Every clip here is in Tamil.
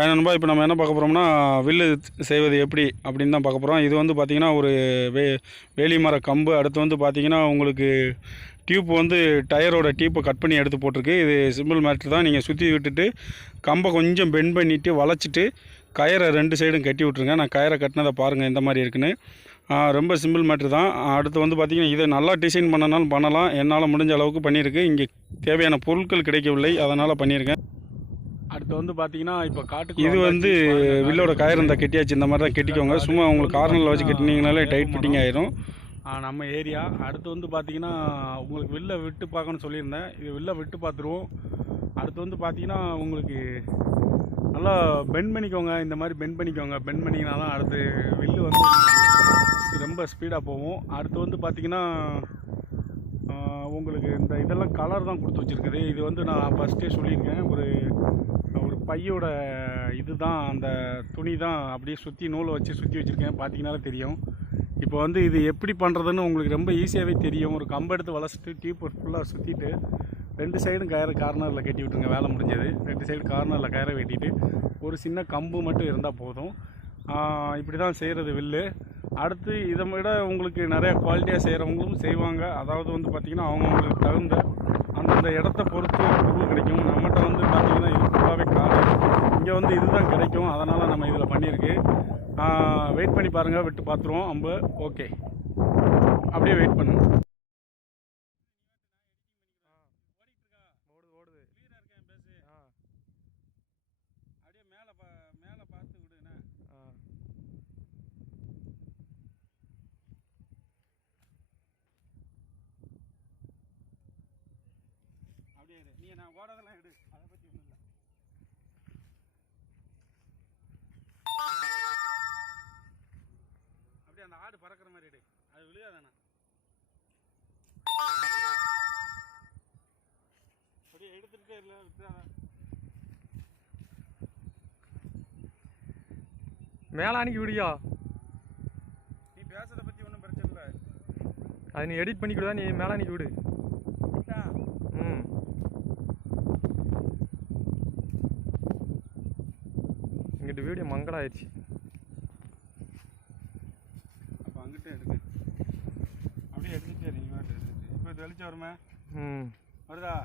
நண்பா, இப்போ நம்ம என்ன பார்க்க போகிறோம்னா வில்லு செய்வது எப்படி அப்படின்னு தான் பார்க்க போகிறோம். இது வந்து பார்த்திங்கன்னா ஒரு வேலி மர கம்பு. அடுத்து வந்து பார்த்திங்கன்னா உங்களுக்கு டியூப் வந்து டயரோட டியூப்பை கட் பண்ணி எடுத்து போட்டிருக்கு. இது சிம்பிள் மேட்ரு தான். நீங்கள் சுற்றி விட்டுட்டு கம்பை கொஞ்சம் பெண்ட் பண்ணிவிட்டு வளைச்சிட்டு கயரை 2 சைடும் கட்டி விட்ருங்க. நான் கயரை கட்டினதை பாருங்கள் எந்த மாதிரி இருக்குன்னு. ரொம்ப சிம்பிள் மேட்ரு தான். அடுத்து வந்து பார்த்திங்கன்னா இதை நல்லா டிசைன் பண்ணனாலும் பண்ணலாம். என்னால் முடிஞ்ச அளவுக்கு பண்ணியிருக்கு. இங்கே தேவையான பொருட்கள் கிடைக்கவில்லை, அதனால் பண்ணியிருக்கேன். அடுத்து வந்து பார்த்தீங்கன்னா இப்போ காட்டுக்கு இது வந்து வில்லோட கயிறு இருந்தால் கெட்டியாச்சு. இந்த மாதிரி தான் கெட்டிக்கோங்க. சும்மா உங்களுக்கு கார்னரில் வச்சு கட்டினீங்கனாலே டைட் ஃபிட்டிங் ஆயிரும் நம்ம ஏரியா. அடுத்து வந்து பார்த்தீங்கன்னா உங்களுக்கு வில்லை விட்டு பார்க்கணும்னு சொல்லியிருந்தேன். இது வில்லை விட்டு பார்த்துருவோம். அடுத்து வந்து பார்த்தீங்கன்னா உங்களுக்கு நல்லா பெண்ட் பண்ணிக்கோங்க. இந்த மாதிரி பெண்ட் பண்ணிக்கோங்க. பெண்ட் பண்ணிங்கன்னா தான் அடுத்து வில்லு வந்து ரொம்ப ஸ்பீடாக போகும். அடுத்து வந்து பார்த்தீங்கன்னா உங்களுக்கு இந்த இதெல்லாம் கலர் தான் கொடுத்து வச்சுருக்குது. இது வந்து நான் ஃபஸ்ட்டே சொல்லியிருக்கேன். ஒரு பையோட இது தான், அந்த துணி தான் அப்படியே சுற்றி நூலை வச்சு சுற்றி வச்சுருக்கேன். பார்த்தீங்கன்னாலே தெரியும். இப்போ வந்து இது எப்படி பண்ணுறதுன்னு உங்களுக்கு ரொம்ப ஈஸியாகவே தெரியும். ஒரு கம்பு எடுத்து வளைச்சிட்டு டியூப் ஃபுல்லாக சுற்றிட்டு 2 சைடும் கயிறு கார்னரில் கட்டி விட்டுருங்க. வேலை முடிஞ்சது. 2 சைடு கார்னரில் கயிறை வெட்டிட்டு ஒரு சின்ன கம்பு மட்டும் இருந்தால் போதும். இப்படி தான் செய்கிறது வில்லு. அடுத்து இதை விட உங்களுக்கு நிறையா குவாலிட்டியாக செய்கிறவங்களும் செய்வாங்க. அதாவது வந்து பார்த்திங்கன்னா அவங்கவுங்களுக்கு தகுந்த அந்தந்த இடத்த பொறுத்து பொருள் கிடைக்கும். நம்மகிட்ட வந்து பார்த்திங்கன்னா இது ஃபுல்லாகவே காடு. இங்கே வந்து இதுதான் கிடைக்கும். அதனால் நம்ம இதில் பண்ணியிருக்கு. வெயிட் பண்ணி பாருங்கள். விட்டு பார்த்துருவோம் அம்பு. ஓகே, அப்படியே வெயிட் பண்ணுங்கள். நீ நான் ஓடாதெல்லாம் எடு, அதை பற்றி ஒன்றும் இல்லை. அப்படியே அந்த ஆடு பறக்கிற மாதிரி எடு, அது விழுகாதானே. அப்படியே எடுத்துகிட்டே இல்லை, விட்டுறாத. மேலானிக்கு விடியா? நீ பேசுறதை பற்றி ஒன்றும் பிரச்சனை இல்லை. அது நீ எடிட் பண்ணி கொடுத்தா நீ மேலானிக்கு விடு. இங்கிட்டு வீடியோ மங்களாயிடுச்சு. அப்போ அங்கிட்ட எடுங்க. அப்படியே எடுத்துகிட்டே நீங்கள் எடுத்துட்டு இப்போ தெளிச்சு வருமே. வருதா?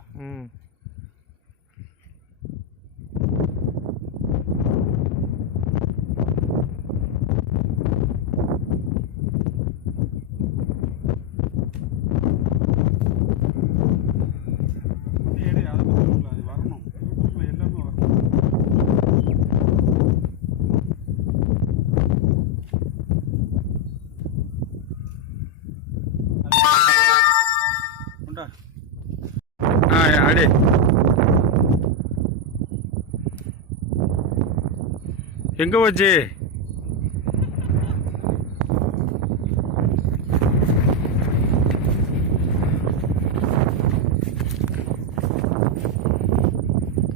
அடே எங்க போச்சு?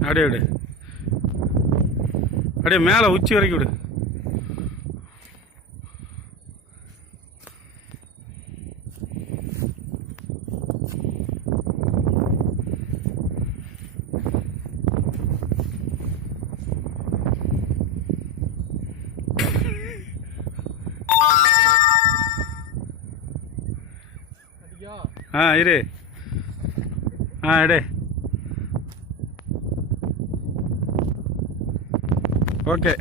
அப்படியே விடு, அப்படியே மேலே உச்சி வரைக்கும் விடு. இரு. எடு. ஓகே.